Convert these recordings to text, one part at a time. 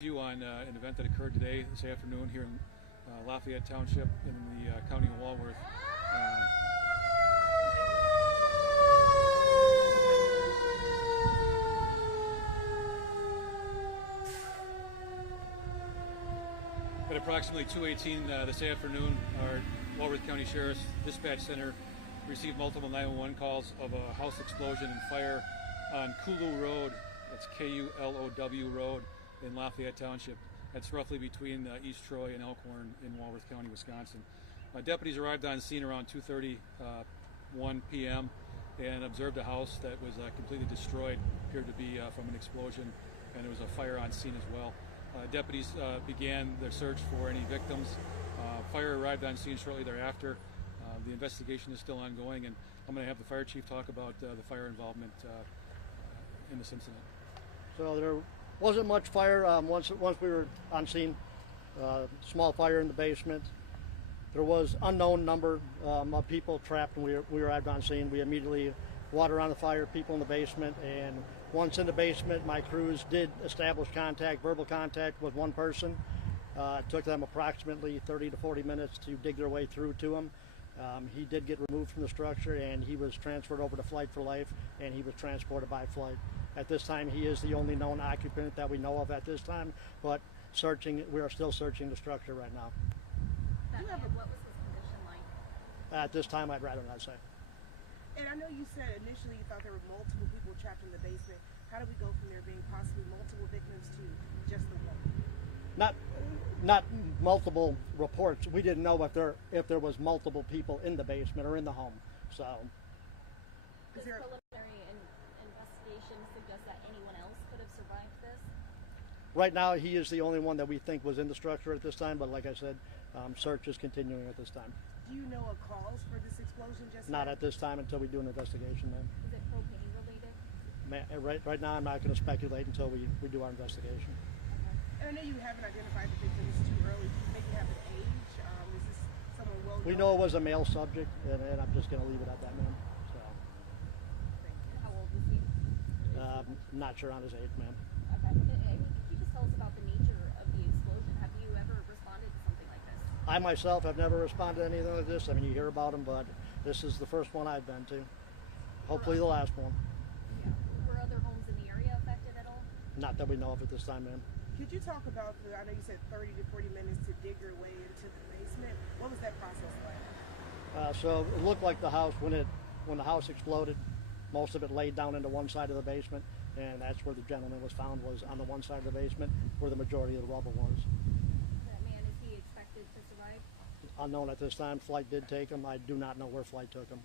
You on an event that occurred this afternoon here in Lafayette Township in the county of Walworth. At approximately 2:18 this afternoon, our Walworth County Sheriff's Dispatch Center received multiple 911 calls of a house explosion and fire on Kulu Road. That's Kulow Road in Lafayette Township. That's roughly between East Troy and Elkhorn in Walworth County, Wisconsin. Deputies arrived on scene around 2:31 p.m. and observed a house that was completely destroyed. Appeared to be from an explosion, and there was a fire on scene as well. Deputies began their search for any victims. Fire arrived on scene shortly thereafter. The investigation is still ongoing, and I'm going to have the fire chief talk about the fire involvement in this incident. So there wasn't much fire once we were on scene. Small fire in the basement. There was unknown number of people trapped when we arrived on scene. We immediately water on the fire, people in the basement, and once in the basement, my crews did establish contact, verbal contact with one person. It took them approximately 30 to 40 minutes to dig their way through to him. He did get removed from the structure, and he was transferred over to Flight for Life, and he was transported by flight. At this time, he is the only known occupant that we know of at this time, but we are still searching the structure right now. What was his condition like? At this time, I'd rather not say. And I know you said initially you thought there were multiple people trapped in the basement. How do we go from there being possibly multiple victims to just the one? Not multiple reports. We didn't know if there was multiple people in the basement or in the home. So. Does preliminary investigation suggest that anyone else could have survived this? Right now, he is the only one that we think was in the structure at this time. But like I said, search is continuing at this time. Do you know a cause for this explosion just Not now? at this time until we do an investigation, ma'am. Is it propane related? Right now, I'm not going to speculate until we do our investigation. And I know you haven't identified the victims too early. Do you maybe have an age? Is this someone well known? We know it was a male subject, and I'm just going to leave it at that, ma'am. So. How old was he? Not sure on his age, ma'am. Okay. Could you just tell us about the nature of the explosion? Have you ever responded to something like this? I myself have never responded to anything like this. I mean, you hear about them, but this is the first one I've been to. Hopefully the last one. Yeah. Were other homes in the area affected at all? Not that we know of at this time, ma'am. Could you talk about I know you said 30 to 40 minutes to dig your way into the basement. What was that process like? So it looked like the house, when the house exploded, most of it laid down into one side of the basement, and that's where the gentleman was found, was on the one side of the basement where the majority of the rubble was. That man, is he expected to survive? Unknown at this time. Flight did take him. I do not know where flight took him.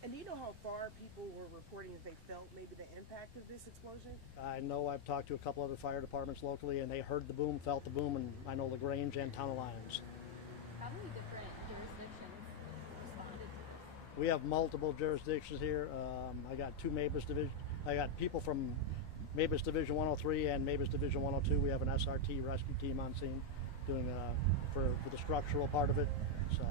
And do you know how far people were reporting that they felt maybe the impact of this explosion? I know I've talked to a couple other fire departments locally, and they heard the boom, felt the boom, and I know LaGrange and Town of Lyons. How many different jurisdictions responded to this? We have multiple jurisdictions here. I got two Mabus division. I got people from Mabus Division 103 and Mabus Division 102. We have an SRT rescue team on scene doing for the structural part of it. So.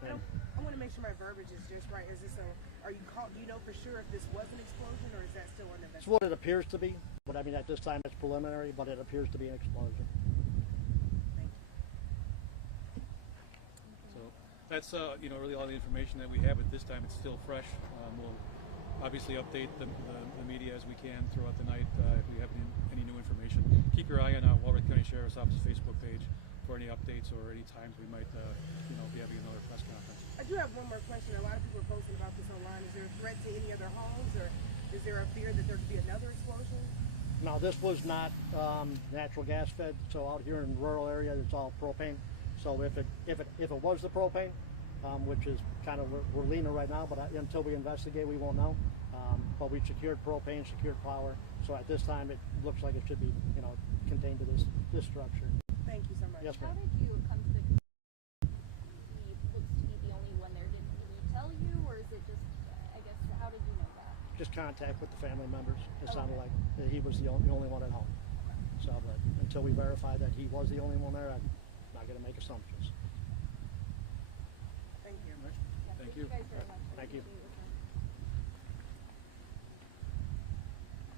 I want to make sure my verbiage is just right. Is this do you know for sure if this was an explosion, or is that still an investigation? It's what it appears to be, but I mean at this time it's preliminary, but it appears to be an explosion. Thank you. So that's really all the information that we have at this time. It's still fresh. We'll obviously update the media as we can throughout the night if we have any new information. Keep your eye on Walworth County Sheriff's Office Facebook page for any updates or any times we might be having another press conference. I do have one more question. A lot of people are posting about this online. Is there a threat to any other homes, or is there a fear that there could be another explosion? No, this was not natural gas fed. So out here in the rural area, it's all propane. So if it was the propane, which is kind of we're leaner right now, but until we investigate, we won't know. But we secured propane, secured power. So at this time, it looks like it should be contained to this structure. Thank you so much. Yes, How ma'am. did you come to the conclusion he looks to be the only one there? Did he tell you, or is it just, I guess, how did you know that? Just contact with the family members. It sounded like that he was the only one at home. So, but until we verify that he was the only one there, I'm not going to make assumptions. Thank you. Thank Thank you. you guys very much. Thank you.